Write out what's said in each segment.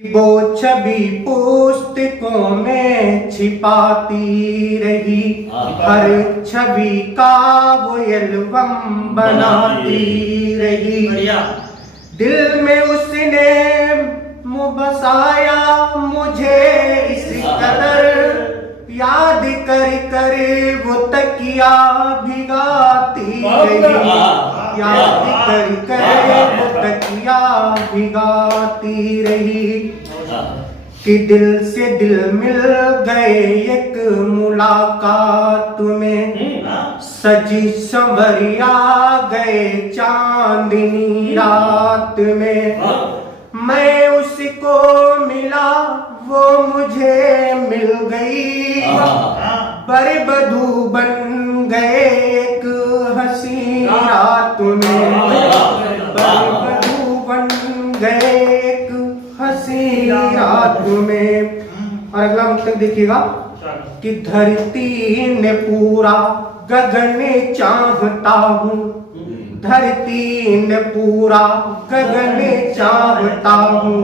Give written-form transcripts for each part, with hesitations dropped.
वो छवि पुस्तकों में छिपाती रही, हर छवि का वो एल्बम बनाती रही। दिल में उसने बसाया मुझे इस कदर, याद कर कर वो तकिया भिगाती रही, याद कर कर वो तकिया भिगाती रही। कि दिल से दिल मिल गए एक मुलाकात में, सजी संवरिया गए चांदनी रात में। मैं उसको मिला वो मुझे मिल गई, बरबधू बन गए एक हंसी रात में, बरबधू बन गए एक हंसी रात में। और अगला मुक्तक देखिएगा कि धरती ने पूरा गगन चाहता हूँ, धरती ने पूरा गगन चाहता हूँ,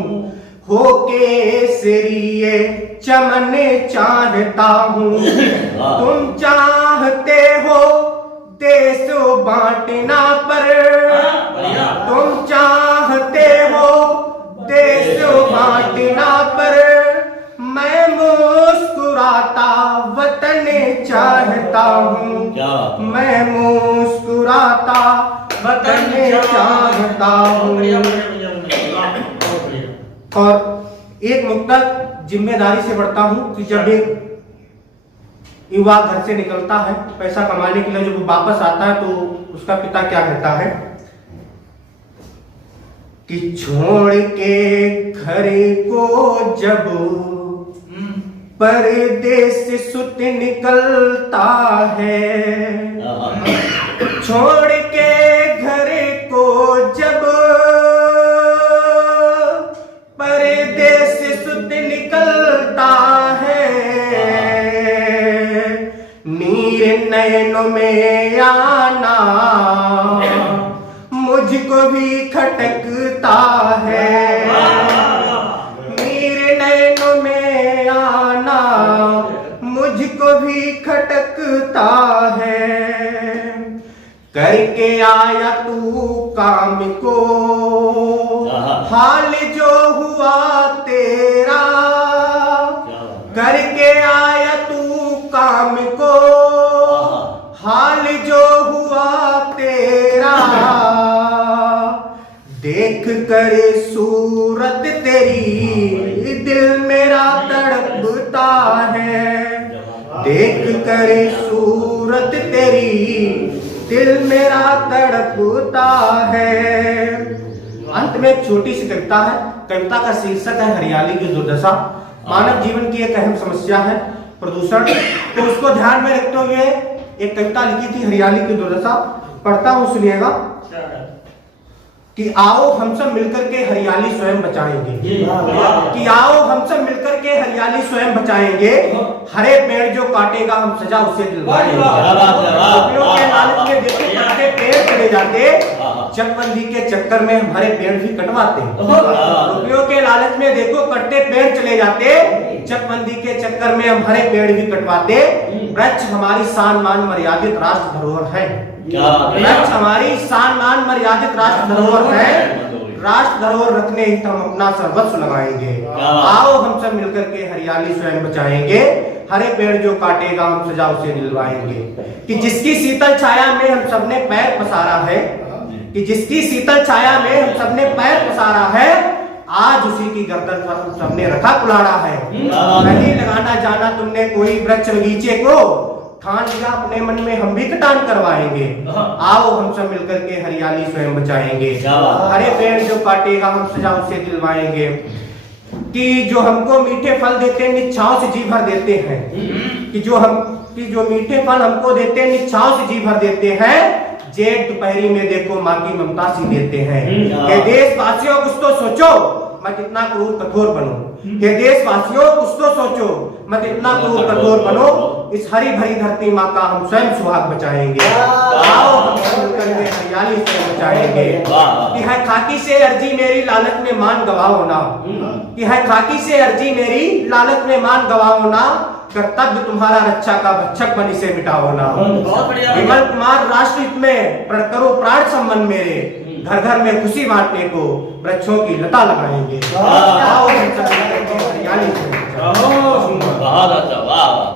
हो केसरिये चमन चाहता हूँ। तुम चाहते हो देश बांटना पर, तुम चाहते हो देश बांटना पर, मैं मुस्कुराता वतन चाहता हूँ, मैं मुस्कुराता वतन चाहता हूँ। और एक मुक्तक जिम्मेदारी से पढ़ता हूँ कि जब एक युवा घर से निकलता है पैसा कमाने के लिए, जब वो वापस आता है तो उसका पिता क्या कहता है कि छोड़ के घर को जब परदेस सुत निकलता है, छोड़ के घर को जब परदेस सुत निकलता है, नीर नयनों में आना मुझको भी खटकता है, नीर नयनों में आना मुझको भी खटकता है। करके आया तू काम को हाल जो हुआ तेरा, करके आया तू काम को हाल जो हुआ तेरा, देख कर सूरत तेरी दिल मेरा तड़पता है, देख कर सूरत तेरी दिल मेरा तड़पता है। अंत में एक छोटी सी कविता है, कविता का शीर्षक है हरियाली की दुर्दशा। मानव जीवन की एक अहम समस्या है प्रदूषण, तो उसको ध्यान में रखते हुए एक कविता लिखी थी हरियाली की दुर्दशा। पढ़ता हूँ, सुनिएगा कि आओ हम सब मिलकर के हरियाली स्वयं बचाएंगे, कि आओ हम सब मिलकर के हरियाली स्वयं बचाएंगे, हरे पेड़ जो काटेगा हम सजा उसे दिलवाएंगे। रुपयों के लालच में देखो कट्टे पेड़ चले जाते, चकबंदी के चक्कर में हम हरे पेड़ भी कटवाते। रुपयों के लालच में देखो कट्टे पेड़ चले जाते, चकबंदी के चक्कर में हम हरे पेड़ भी कटवाते। वृक्ष हमारी शान मान मर्यादित राष्ट्र धरोहर है, वृक्ष हमारी शान मान मर्यादित राष्ट्र धरोहर है, राष्ट्र धरोहर रखने हित हम अपना सर्वस्व लगाएंगे। आओ हम सब मिलकर के हरियाली स्वयं बचाएंगे, हरे पेड़ जो काटेगा हम सजा उसे दिलवाएंगे। कि जिसकी शीतल छाया में हम सबने पैर पसारा है, कि जिसकी शीतल छाया में हम सबने पैर पसारा है, आज उसी की गर्दन पर हम सबने रखा कुल्हाड़ा है। नहीं लगाना जाना तुमने कोई वृक्ष बगीचे को, ठान लिया अपने मन में हम भी कटान करवाएंगे। आओ हम सब मिलकर के हरियाली स्वयं बचाएंगे, हरे पेड़ जो काटेगा हम सजा उसे दिलवाएंगे। कि जो हमको मीठे फल देते निच्छाओं से जी भर देते हैं, कि जो मीठे फल हमको देते निच्छाओं से जी भर देते हैं, जेठ दोपहरी में देखो माँ की ममता सी देते हैं। देशवासियों कुछ तो सोचो, मत इतना क्रूर कठोर बनो। हे देशवासियों कुछ तो सोचो, मत इतना क्रूर कठोर बनो। इस हरी भरी धरती माँ का हम स्वयं सुहाग बचाएंगे। आओ हम मिलकर के हरियाली से बचाएंगे। कि है खाकी से अर्जी मेरी लालच में मान गवाओ ना, कि है खाकी से अर्जी मेरी लालच में मान गवाओ ना। कर्तव्य तुम्हारा रक्षा का भक्षक बन इसे मिटाओ ना। विमल कुमार राष्ट्रहित में करो प्राण सम्मान मेरे, घर घर में खुशी बांटने को वृक्षों की लता लगाएंगे। आओ हम सब मिलकर के हरियाली से बचाएंगे। बहुत अच्छा, वाह।